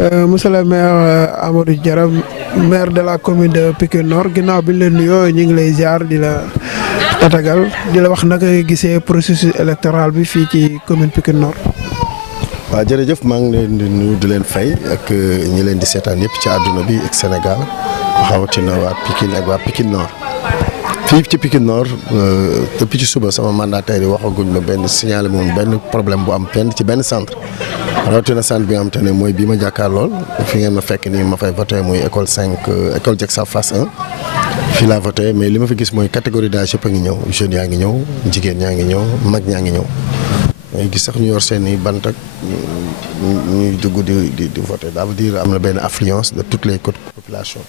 Monsieur le maire Amadou Diarra, maire de la commune de Pikine Nord ginnaaw bi ñu leen nuyoo ñu ngi lay ziar di la tatagal di la wax naka nga gisee processus électoral bi fii ci commune Pikine Nord. waaw jërëjëf maa ngi leen di nuyu di leen fay ak ñi leen di seetaan yëpp ci àdduna bi ak Sénégal xawatina waa Pikine ak waa Pikine Nord. fii ci Pikine Nord depuis ci suba sama mandataire yi waxaguñ ma benn signalé moom benn problème bu am benn ci benn centre rawatina centre bi nga xam te ne mooy bii ma jàkkaar lool fi ngeen ma fekk nii ma fay voté muy école 5 école Diegsa face 1 fii laa voté mais li ma fi gis mooy catégorie d'âge yëpp a ngi ñëw jeunes yaa ngi ñëw jigéen ñaa ngi ñëw mag ñaa ngi ñëw ngay gis sax ñu yor seen i bant ak ñuy dugg di voté ça veut dire am na benn affluence de toutes les populations.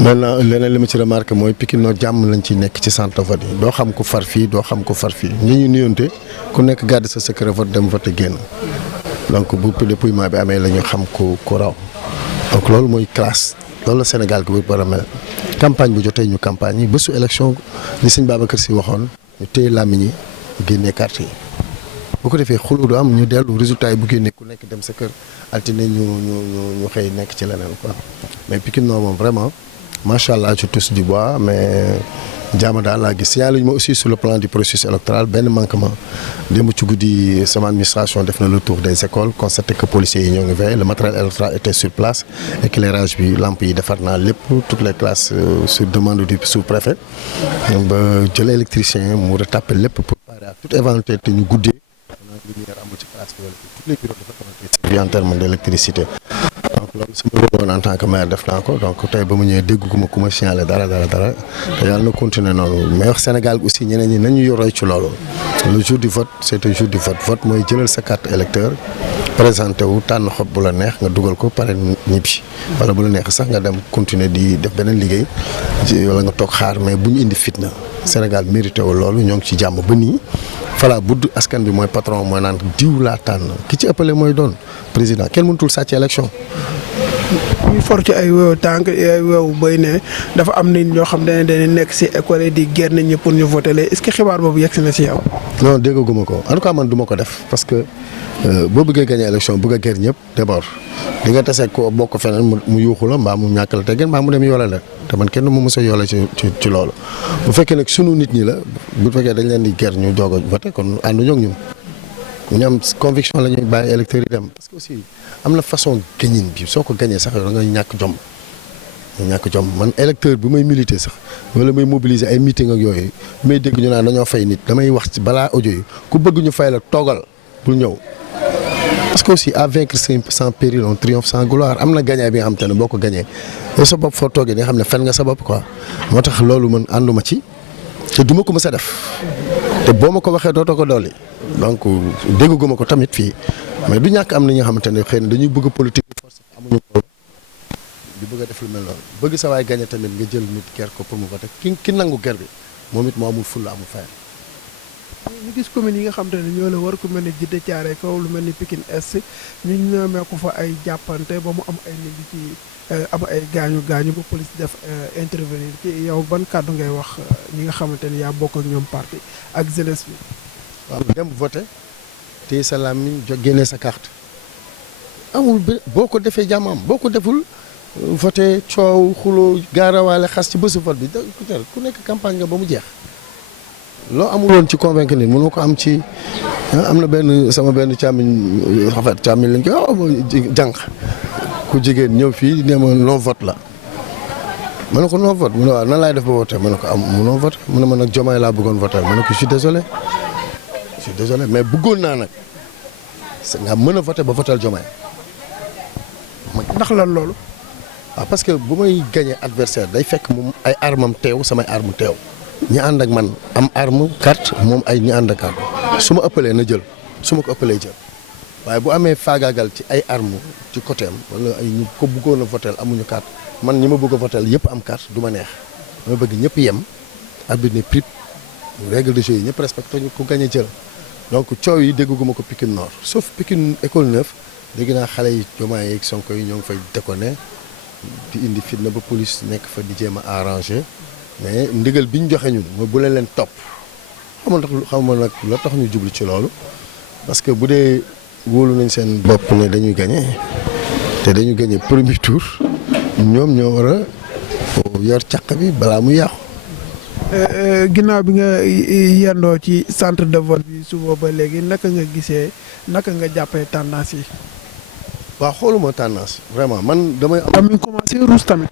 maintenant leneen li ma ci remarqué mooy Pikine Nord jàmm lañ ciy nekk ci centre de vote yi doo xam ku far fii doo xam ku far fii ñi ñu nuyonte ku nekk garde sa secret vote dem vote génn donc bu dépouillement bi amee la ñu xam ku raw donc loolu mooy classe loolu la Sénégal gi war a mel campagne bu jotee ñu campagne yi bésu élection li sëñ Babacar Sy waxoon ñu téye làmmiñ yi génnee carte yi bu ko defee xulu du am ñu dellu résultat yi bu génnee ku nekk dem sa kër altine ñu xëy nekk ci leneen quoi mais Pikine Nord moom vraiment macha allah je touche du bois mais jaama daal laa gis signalé ñu ma aussi sur le plan du processus électoral benn manquement démb ci guddi sama administration def na le tour des écoles constaté que policiers yi ñoo ngi veillé le matériel électoral était sur place éclairage bi lampe yi defar naa lépp toutes les classes sur demande du sous-préfet ba jël électricien mu retapé lépp pour parer à toute éventualité ñu guddee lumière amul ci place bi wala tous les bureaux dafa servi en termes d'électricité donc loolu sama rôle en tant que maire def naa ko donc tey ba mu ñëwee dégguma ku ma signalé dara te yàlla na continuer noonu mais wax Sénégal aussi ñeneen ñi nañu yoroy ci loolu le jour du vote c'est un jour du vote mooy jëlal sa carte électeur présenté wu tànn xob bu la neex nga dugal ko pare ñibbi wala bu la neex sax nga dem continuer di def beneen liggéey wala nga toog xaar mais bu ñu indi fitna Sénégal mérité wu loolu ñoo ngi ci jàmm ba nii voilà budd askan bi mooy patron mooy naan diw laa tànn ki ci ëppale mooy doon président kenn mënutul sàcc élection. ñu for ci ay weewu tànk ay weewu béy ne dafa am nit ñoo xam ne dañuy nekk si école yi di ger nit ñi pour ñu voter lee est-ce que xibaar boobu yegg si na si yow. non déggaguma ko en tout cas man du ma ko def parce que boo bëggee gagner élection bëgg a ger ñëpp d'abord di nga tase ko bokk feneen mu yuuxu la mbaa mu ñàkk la teggin mbaa mu dem yoole la te man kenn mu mës a yoole ci loolu. bu fekkee nag sunu nit ñi la bu fekkee dañ leen di ger ñu doog a voter kon ànduñoo ak ñun ñu am conviction la ñuy bàyyi électeurs yi dem parce que aussi am na façon gañin bi soo ko gañee sax yow da nga ñàkk jom man électeur bi may militer sax wala may mobiliser ay meeting ak yooyu may dégg ñu naan dañoo fay nit damay wax ci balaa audio yi ku bëgg ñu fay la toogal bul ñëw parce que aussi à vaincre sans péril on triomphe sans gloire am na gañaay bi nga xam te ne boo ko gañee yow sa bopp foo toogee nga xam ne fen nga sa bopp quoi moo tax loolu man ànduma ci te duma ko mës a def te boo ma ko waxee dootoo ko dolli donc dégguma ko tamit fii mais du ñàkk am na ñoo xamante ne xëy na dañuy bëgg politique bi force amuñu ko di bëgg a def lu mel noonu bëgg sa waay gañe tamit nga jël nit ger ko pour mu voter ki nangu ger bi moom it moo amul fulla amul fayal. ñu gis communes yi nga xam te ne ñoo la war ku mel ni Djiddah Thiaroye Kaw lu mel ni Pikine Est ñu ñëmeeku fa ay jàppante ba mu am ay nit ci am ay gaañu ba police def intervenir ci yow ban kàddu ngay wax ñi nga xamante ni yaa bokk ak ñoom parti ak jeunesse bi. waaw dem voter téye sa làmmiñ génnee sa carte amul boo ko defee jàmm am boo ko deful voter coow xuloo gaarawaale xas ci bésu vote bi ku nekk campagne nga ba mu jeex. loo amul woon ci convaincre nit mënoo ko am ci am na sama benn càmmiñ xafet càmmiñ lañ koy jànq ku jigéen ñëw fii ne ma non vote la ma ne ko non vote mu ne waaw nan laay def ba voté ma ne ko am munoo voté mu ne ma nag Diomaye laa bëggoon voté ma ne ko je suis désolé mais bëggoon naa nag nga mën a voté ba votel Diomaye ndax lan loolu waaw parce que bu may gagné adversaire day fekk moom ay armam teew samay arme teew ñi ànd ak man am arme carte moom ay ñi ànd ak carte su ma ëppalee na jël su ma ko ëppalee jël waaye bu amee faagaagal ci ay arme ci côté am wala ay ñu ko bëggoon a votel amuñu carte man ñi ma bëgg a votel yëpp am carte du ma neex ma bëgg ñëpp yem arbitre ne prip règle de jeu yi ñëpp respecté ñu ko gagné jël donc coow yi dégguma ko Pikine Nord sauf Pikine école 9 dégg naa xale yi Diomaye yeeg Sonko yi ñoo ngi fay déconné di indi fitna ba police nekk fa di jéem a arrangé mais ndigal bi ñu joxe ñun mooy bu leen topp xam nga nag la tax ñu jublu ci loolu parce que bu dee wóolu nañ seen bopp ne dañuy gagné te dañu gagné premier tour ñoom ñoo war a yor càq bi balaa mu yàqu. ginnaaw bi nga yendoo ci centre de vote bi suba ba léegi naka nga gisee naka nga jàppee tendance yi. waaw xooluma tendance vraiment man damay. am nañu commencé ruus tamit.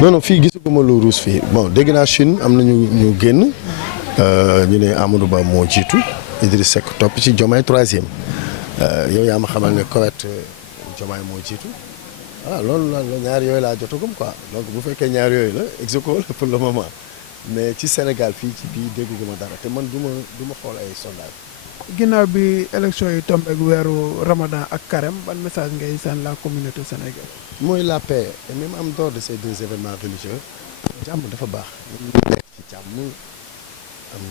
non fii gisuguma lu ruus fii bon dégg naa Chine am na ñu génn ñu ne Amadou Ba moo jiitu Idriss Seck topp ci Diomaye troisième yow yaa ma xamal ne Koweït Diomaye moo jiitu voilà loolu la ñaar yooyu laa jotagum quoi donc bu fekkee ñaar yooyu la ex aequo la pour le moment mais ci Sénégal fii ci bii dégguma dara te man du ma xool ay sondage. ginnaaw bi élection yi tombé ak weeru Ramadan ak Carême ban message ngay sànni la communauté sénégalaise. mooy la paix et même en dehors de ces deux événements religieux jàmm dafa baax ñu nekk ci jàmm am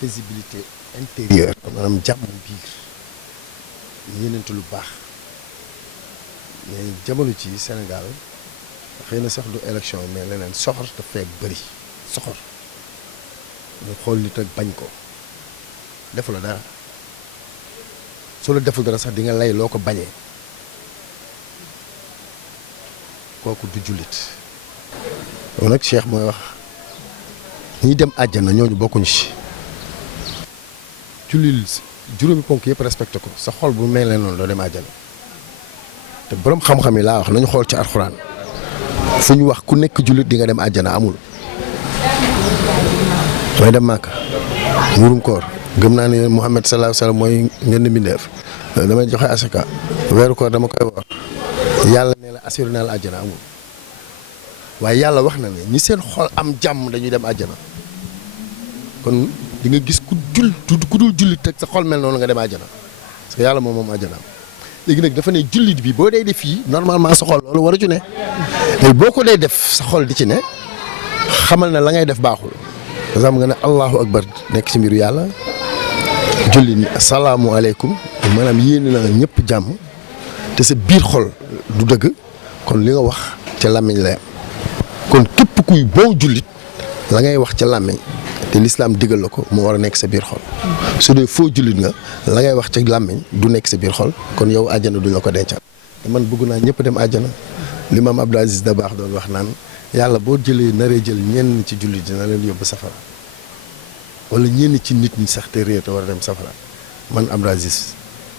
paisibilité intérieure maanaam jàmm biir yéenante lu baax mais jamono ci Sénégal xëy na sax du élection mais leneen soxor daf fee bëri soxor ñu xool nit ak bañ ko defu la dara su la deful dara sax di nga lay loo ko bañee kooku du jullit loolu nag Cheikh mooy wax ñi dem àjjana ñooñu bokkuñu ci jullil juróomi ponk yëpp respecté ko sa xol bu mel noonu doo dem àjjana te borom xam-xam yi laa wax nañu xool ci alxuraan fu ñu wax ku nekk jullit di nga dem àjjana amul. mooy dem Màkka murum koor gëm naa ne Muhammad sallallahu alayhi wa sallam mooy ngeen di mbindeef damay joxe asaka weeru koor dama koy wax yàlla ne la assuré naa la àjjana amul waaye yàlla wax na ne ñi seen xol am jàmm dañuy dem àjjana kon di nga gis ku dul jullit teg sa xol mel noonu nga dem àjjana parce que yàlla moom àjjana léegi nag dafa ne jullit bi boo dee def fii normalement sa xol loolu war a ci ne léegi boo ko dee def sa xol di ci ne xamal na la ngay def baaxul par exemple nga ne allahu akbar nekk ci mbiru yàlla julli ni asalaamualeykum maanaam yéene na ñëpp jàmm te sa biir xol du dëgg kon li nga wax ca làmmiñ la yam kon képp kuy boo jullit la ngay wax ca làmmiñ te lislaam digal la ko moo war a nekk sa biir xol su dee foo jullit nga la ngay wax ca làmmiñ du nekk sa biir xol kon yow àjjana duñ la ko dencal te man bëgg naa ñëpp dem àjjana li maam Abdou Aziz Dabakh doon wax naan yàlla boo jëlee naree jël ñenn ci jullit dina leen yóbbu safara wala ñenn ci nit ñi sax te réer te war a dem safara man Abdou Aziz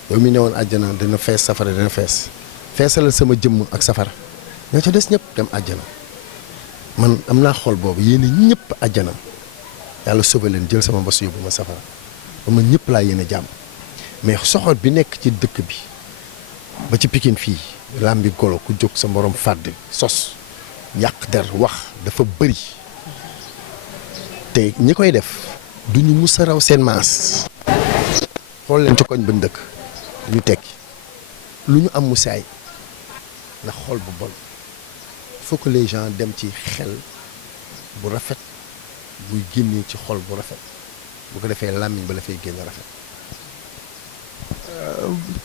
yow mi ne woon àjjana dina fees safara dina feesalal sama jëmm ak safara ñoo ca des ñëpp dem àjjana man am naa xol boobu yéene ñëpp àjjana yàlla sauvé leen jël sama bos yóbbu ma safara ba man ñëpp laa yéene jàmm mais soxor bi nekk ci dëkk bi ba ci Pikine fii làmbi golo ku jóg sa morom fàdd sos yàq der wax dafa bëri te ñi koy def duñu mus a raw seen maas xool leen ci koñ ba dëkk duñu tekki lu ñu am mu saay ndax xol bu bon il faut que les gens dem ci xel bu rafet buy génnee ci xol bu rafet bu ko defee làmmiñ ba la fay génn rafet.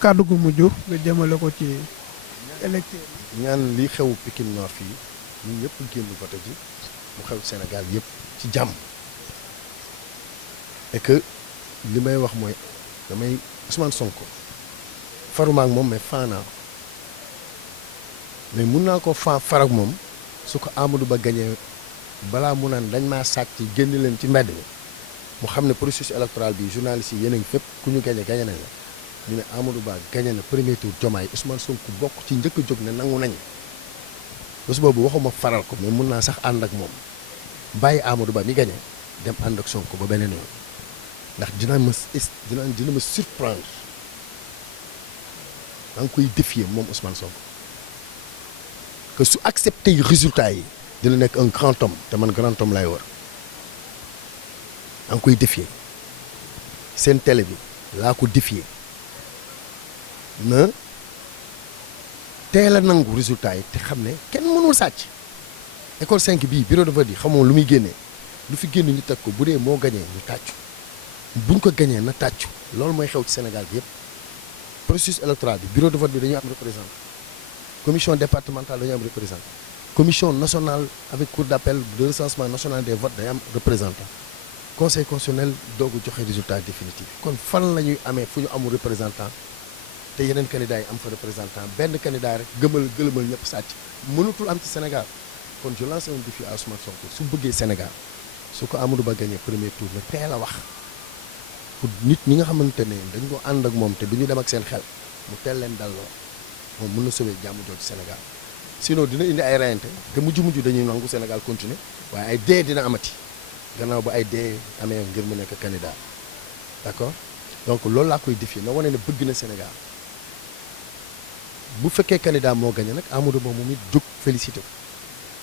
kàddu gu mujj nga jëmale ko ci électeur ñaan li xew Pikine Nord fii ñun ñëpp génn vote ji mu xew Sénégal yëpp ci jàmm et que li may wax mooy damay Ousmane Sonko faruma ak moom mais faanaa ko mais mun naa ko far ak moom su ko Amadou Ba gañee balaa mu naan dañ maa sàcc génn leen ci mbedd mi mu xam ne processus électoral bi journaliste yi yéen a ngi fépp ku ñu gañe nañ la ñu ne Amadou Ba gañe na premier tour Diomaye Ousmane Sonko bokk ci njëkk a jóg ne nangu nañ bés boobu waxuma faral ko mais mun naa sax ànd ak moom bàyyi Amadou Ba mi gañe dem ànd ak Sonko ba beneen yoon ndax dina ma surprendre maa ngi koy défier moom Ousmane Sonko que su accepté résultat yi dina nekk un grand homme te man grand homme lay wër maa ngi koy défier seen télé bi laa ko défier na teel a nangu résultat yi te xam ne kenn mënul sàcc école 5 bii bureau de vote yi xamoo lu muy génnee lu fi génn ñu teg ko bu dee moo gañee ñu tàccu buñ ko gañee na tàccu loolu mooy xew ci Sénégal bi yëpp processus électoral bi bureau de vote bi dañu am représentant commission départementale dañu am représentant commission nationale avec cour d'appel de recensement national des votes dañu am représentant conseil constitutionnel doogu joxe résultat définitif kon fan la ñuy amee fu ñu amul représentant te yeneen candidats yi am fa représentant benn candidat rek gëlëmal ñëpp sàcc mënutul am ci Sénégal kon je lance un défi à Ousmane Sonko su bëggee Sénégal su ko Amadou Ba gagné premier tour na teel a wax pour nit ñi nga xamante ne dañ ko ànd ak moom te du ñu dem ak seen xel mu teel leen dalloo moom mën na sauver jàmm jooju Sénégal sinon dina indi ay reyante te mujj dañuy nangu Sénégal continuer waaye ay dee dina amati gannaaw ba ay dee amee ngir mu nekk candidat d'accord donc loolu laa koy défier na wane ne bëgg na Sénégal bu fekkee candidat moo gagné nag Amadou Ba moom it jóg félicité ko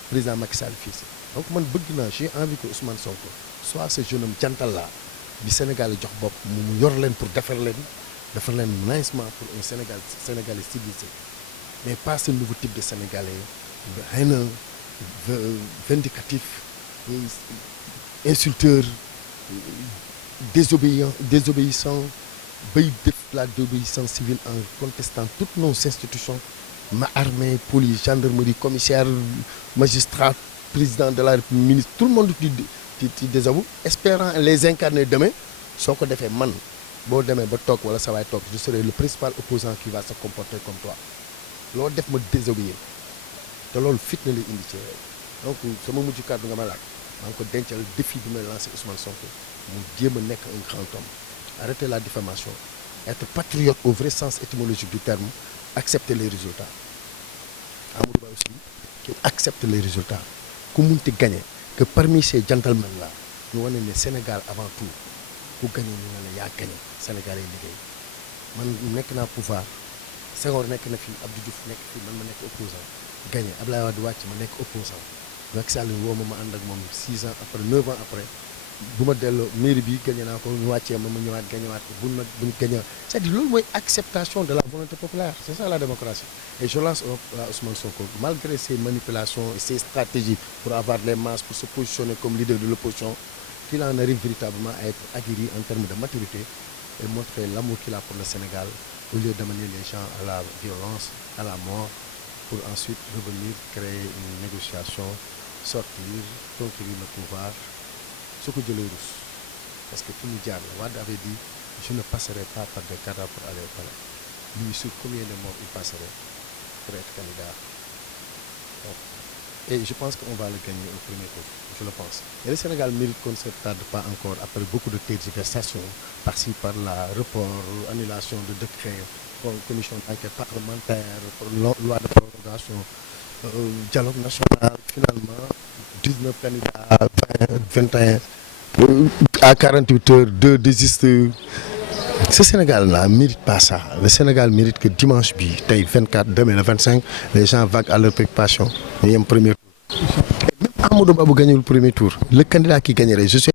président Macky Sall fii si donc man bëgg naa j'ai envie que Ousmane Sonko soit ce jeune homme jantal là bi Sénégal jox bopp mu yor leen pour defar leen nicement pour un Sénégalais civilisé mais pas ce nouveau type de Sénégalais haineux vindicatif insulteur désobéissant bay def la désobéissance civile en contestant toutes nos institutions armée police gendarmerie commissaire magistrat président de la République ministre tout le monde ci désavoue espérant les incarner demain soo ko defee man boo demee ba toog wala sa waay toog je serai le principal opposant qui va se comporter comme toi loo def ma désobéir te loolu fitna lay indi ci donc sama mujj kàddu nga ma laaj maa ngi ko dencal défi bi may lancé Ousmane Sonko mu jéem a nekk un grand homme arrêter la diffamation être patriote au vrai sens étymologique du terme accepter les résultats Amadou Ba aussi qui accepte les résultats ku munti gagner que parmi ces gentlemen là ñu wane ne Sénégal avant tout ku gagné ñu ne la yaa gagné Sénégal yi liggéey man nekk naa pouvoir Senghor nekk na fi Abdou Diouf nekk fi man ma nekk opposant gagné Abdoulaye Wade wàcc ma nekk opposant Macky Sall woo ma ànd ak moom 6 ans après 9 ans après bu ma delloo mairie bi gagné naa ko ñu wàccee ma ñëwaat gagnéwaat ko buñ gagné c'est-à-dire loolu mooy acceptation de la volonté populaire c'est ça la démocratie et je lance à Ousmane Sonko malgré ses manipulations et ses stratégies pour avoir les masses pour se positionner comme leader de l'opposition qu'il en arrive véritablement à être aguerri en termes de maturité et montrer l'amour qu'il a pour le Sénégal au lieu d'amener les gens à la violence à la mort pour ensuite revenir créer une négociation sortir conquérir le pouvoir su ko jëlee rus parce que fi mu jaar la Wade avait dit je ne passerai pas par des cadavres pour aller au palais lui sur combien de morts il passerait pour être candidat donc, et je pense qu'on va le gagner au premier tour je le pense et le Sénégal mérite qu'on ne se tarde pas encore après beaucoup de tergiversations par-ci par-là report annulation de décret commission d'enquête parlementaire loi de prorogation dialogue national finalement 19 candidats 21 à 48 heures 2 désistent ce Sénégal-là ne mérite pas ça le Sénégal mérite que dimanche bi tey 24 demain le 25 les gens vaguent à leur préoccupation ñu yem premier tour et même Amadou Ba bu gagné le premier tour le candidat qui gagnerait je suis